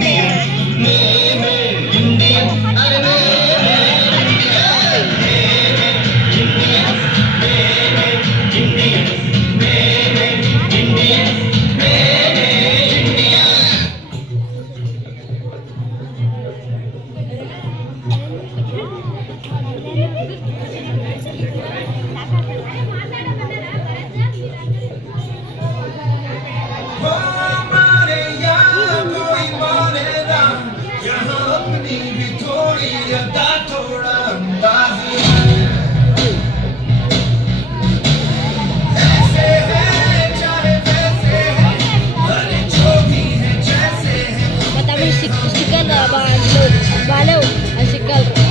Deus. sticker na ba, ba, ba, ba, ba,